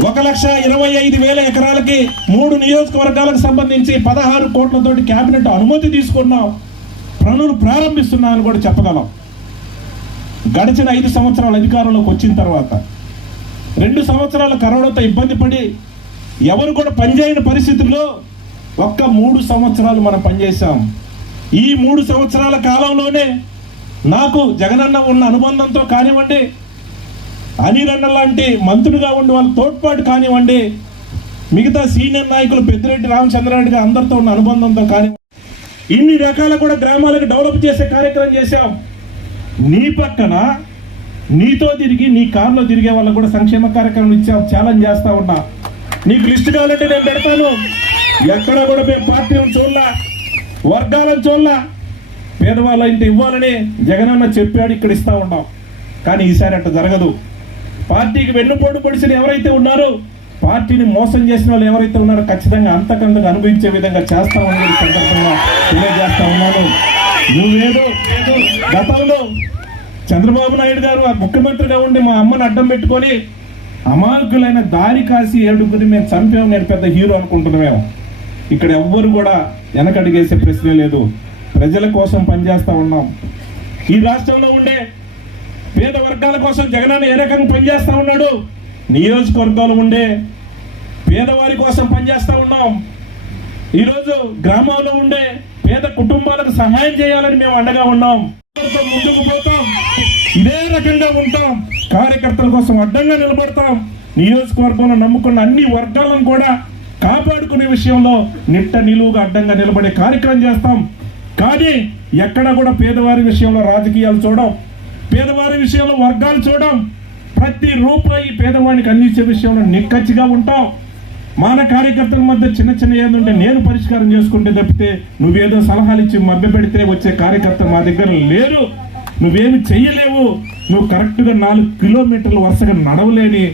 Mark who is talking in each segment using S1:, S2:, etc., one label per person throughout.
S1: ఒక లక్ష ఇరవై ఐదు వేల ఎకరాలకి మూడు నియోజకవర్గాలకు సంబంధించి పదహారు కోట్లతోటి క్యాబినెట్ అనుమతి తీసుకున్నాం. పనులు ప్రారంభిస్తున్నామని కూడా చెప్పగలం. గడిచిన ఐదు సంవత్సరాల అధికారంలోకి వచ్చిన తర్వాత రెండు సంవత్సరాల కరోనాతో ఇబ్బంది పడి ఎవరు కూడా పనిచేయని పరిస్థితుల్లో ఒక్క మూడు సంవత్సరాలు మనం పనిచేసాం ఈ మూడు సంవత్సరాల కాలంలోనే నాకు జగనన్న ఉన్న అనుబంధంతో కానివ్వండి అనిరన్న లాంటి మంత్రులుగా ఉండి వాళ్ళ తోడ్పాటు కానివ్వండి మిగతా సీనియర్ నాయకులు పెద్దిరెడ్డి రామచంద్రారెడ్డి గారు అందరితో ఉన్న అనుబంధంతో కానీ ఇన్ని రకాల కూడా గ్రామాలకు డెవలప్ చేసే కార్యక్రమం చేశాం. నీ పక్కన నీతో తిరిగి నీ కారులో తిరిగే వాళ్ళకు కూడా సంక్షేమ కార్యక్రమం ఇచ్చాం ఛాలెంజ్ చేస్తా ఉన్నా. నీకు లిస్ట్ కావాలంటే నేను పెడతాను. ఎక్కడ కూడా మేము పార్టీలను చూడలా వర్గాలను చూడలా. పేదవాళ్ళ ఇంటి ఇవ్వాలని జగనన్న చెప్పాడు ఇక్కడ ఇస్తా ఉన్నాం. కానీ ఈసారి అట్ట జరగదు. పార్టీకి వెన్నుపోటు పొడిచిన ఎవరైతే ఉన్నారో పార్టీని మోసం చేసిన వాళ్ళు ఎవరైతే ఉన్నారో ఖచ్చితంగా అంతకంతకు అనుభవించే విధంగా చేస్తా ఉన్నది సందర్భంగా తెలియజేస్తా ఉన్నాను. నువ్వేదో ఏదో గతంలో చంద్రబాబు నాయుడు గారు ఆ ముఖ్యమంత్రిగా ఉండి మా అమ్మని అడ్డం పెట్టుకొని అమాయకులైన దారి కాసి ఏడుగురి మేము చంపాము నేను పెద్ద హీరో అనుకుంటున్నామేమో ఇక్కడ ఎవ్వరు కూడా వెనకడిగేసే ప్రశ్నే లేదు. ప్రజల కోసం పనిచేస్తూ ఉన్నాం. ఈ రాష్ట్రంలో ఉండే పేద వర్గాల కోసం జగనన్న ఏ రకంగా పనిచేస్తూ ఉన్నాడు? నియోజకవర్గాలు ఉండే పేదవారి కోసం పనిచేస్తూ ఉన్నాం. ఈరోజు గ్రామాల్లో ఉండే పేద కుటుంబాలకు సహాయం చేయాలని మేము అండగా ఉన్నాం. ముందుకు పోతాం. ఇదే రకంగా ఉంటాం. కార్యకర్తల కోసం అడ్డంగా నిలబడతాం. నియోజకవర్గంలో నమ్ముకున్న అన్ని వర్గాలను కూడా కాపాడుకునే విషయంలో నిట్ట నిలువుగా అడ్డంగా నిలబడే కార్యక్రమం చేస్తాం. కానీ ఎక్కడ కూడా పేదవారి విషయంలో రాజకీయాలు చూడం పేదవారి విషయంలో వర్గాలు చూడడం ప్రతి రూపాయి పేదవాడికి అందించే విషయంలో నిక్కచ్చిగా ఉంటాం మాన కార్యకర్తల మధ్య చిన్న చిన్న ఏదంటే నేను పరిష్కారం చేసుకుంటే తప్పితే నువ్వేదో సలహాలు ఇచ్చి మభ్య పెడితే వచ్చే కార్యకర్త మా దగ్గర లేరు. నువ్వేమి చెయ్యలేవు. నువ్వు కరెక్ట్గా నాలుగు కిలోమీటర్లు వరుసగా నడవలేని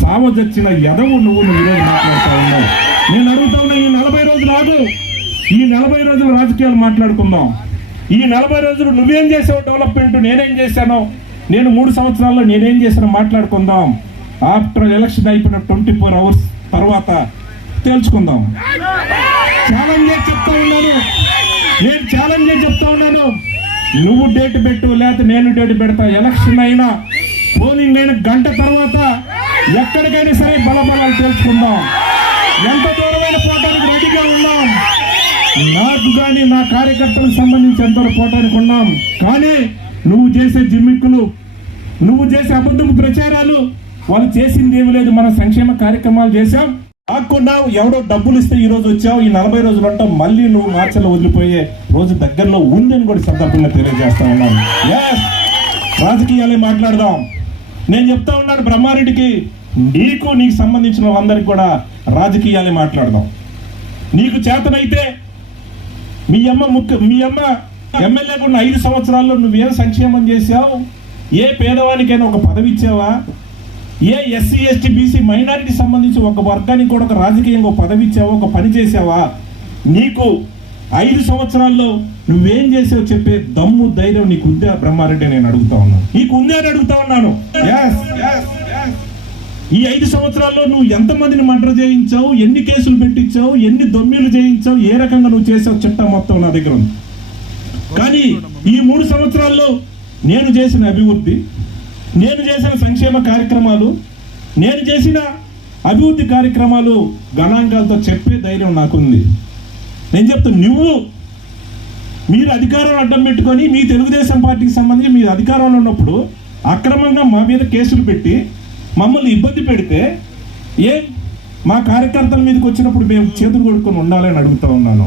S1: సావజొచ్చిన ఎదవు నువ్వు నువ్వు ఈరోజు మాట్లాడుతూ ఉన్నావు. నేను అడుగుతా ఉన్నా ఈ నలభై రోజులు రాదు ఈ నలభై రోజులు రాజకీయాలు మాట్లాడుకుందాం. ఈ నలభై రోజులు నువ్వేం చేసావు డెవలప్మెంట్ నేనేం చేశాను? నేను మూడు సంవత్సరాల్లో నేనేం చేశాను మాట్లాడుకుందాం. ఆఫ్టర్ ఎలక్షన్ అయిపోయిన ట్వంటీ ఫోర్ అవర్స్ తర్వాత తేల్చుకుందాం. ఛాలెంజ్ చెప్తా ఉన్నాను. నేను ఛాలెంజ్ చెప్తా ఉన్నాను. నువ్వు డేట్ పెట్టు లేకపోతే నేను డేట్ పెడతా. ఎలక్షన్ అయినా పోలింగ్ అయిన గంట తర్వాత ఎక్కడికైనా సరే బలబలాలు తేల్చుకుందాం. ఎంత దూరమైన పోటానికి రెడీగా ఉన్నాం నా కానీ నా కార్యకర్తలకు సంబంధించి ఎంతవరకు పోటానికి ఉన్నాం? కానీ నువ్వు చేసే జిమ్మిక్కులు నువ్వు చేసే అబద్ధం ప్రచారాలు వాళ్ళు చేసింది ఏమి లేదు. మన సంక్షేమ కార్యక్రమాలు చేశాం. కాకుండా ఎవడో డబ్బులు ఇస్తే ఈ రోజు వచ్చావు ఈ నలభై రోజులు ఉంటావు మళ్ళీ నువ్వు మార్చలో వదిలిపోయే రోజు దగ్గరలో ఉందని కూడా సందర్భంగా తెలియజేస్తా ఉన్నాను. రాజకీయాలే మాట్లాడదాం. నేను చెప్తా ఉన్నాను బ్రహ్మారెడ్డికి నీకు నీకు సంబంధించిన వాళ్ళందరికీ కూడా రాజకీయాలే మాట్లాడదాం. నీకు చేతనైతే మీ అమ్మ ముఖ్య మీ అమ్మ ఎమ్మెల్యేగా ఉన్న ఐదు సంవత్సరాల్లో నువ్వేం సంక్షేమం చేశావు? ఏ పేదవానికైనా ఒక పదవి ఇచ్చావా? ఏ ఎస్సీ ఎస్టీ బీసీ మైనారిటీ సంబంధించి ఒక వర్గానికి కూడా ఒక రాజకీయంగా ఒక పదవి ఇచ్చావా? ఒక పని చేసావా నీకు ఐదు సంవత్సరాల్లో నువ్వేం చేసావు చెప్పే దమ్ము ధైర్యం నీకు ఉందా బ్రహ్మారెడ్డి నేను అడుగుతా ఉన్నాను. నీకు ఉందే అని అడుగుతా ఉన్నాను. Yes, yes, yes. ఈ ఐదు సంవత్సరాల్లో నువ్వు ఎంతమందిని మర్డర్ చేయించావు? ఎన్ని కేసులు పెట్టించావు? ఎన్ని దొమ్మిలు చేయించావు? ఏ రకంగా నువ్వు చేసావు చిట్టా మొత్తం నా దగ్గర ఉంది. కానీ ఈ మూడు సంవత్సరాల్లో నేను చేసిన అభివృద్ధి నేను చేసిన సంక్షేమ కార్యక్రమాలు నేను చేసిన అభివృద్ధి కార్యక్రమాలు గణాంకాలతో చెప్పే ధైర్యం నాకుంది. నేను చెప్తా నువ్వు మీరు అధికారం అడ్డం పెట్టుకొని మీ తెలుగుదేశం పార్టీకి సంబంధించి మీరు అధికారంలో ఉన్నప్పుడు అక్రమంగా మా మీద కేసులు పెట్టి మమ్మల్ని ఇబ్బంది పెడితే ఏం? మా కార్యకర్తల మీదకి వచ్చినప్పుడు మేము చేతులు కొడుకొని ఉండాలని అడుగుతా ఉన్నాను.